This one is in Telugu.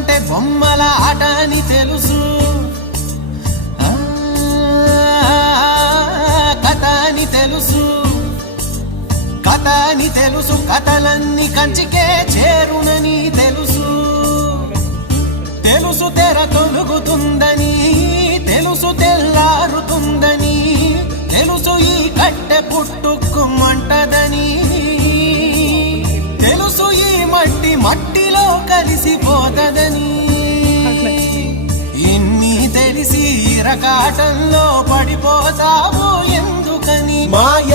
అంటే బొమ్మల ఆట అని తెలుసు, కథ అని తెలుసు, కథ అని తెలుసు, కథలన్నీ కంచికే చేరునని తెలుసు, తెలుసు తెర తొలుగుతుందని, తెలుసు తెల్లారుతుందని, తెలుసు ఈ కట్టె పుట్టుకుమంటదని, తెలుసు ఈ మట్టి మట్టిలో కలిసిపోతదని, ఇన్ని తెలిసి ఇరకాటంలో పడిపోతావు ఎందుకని మాయ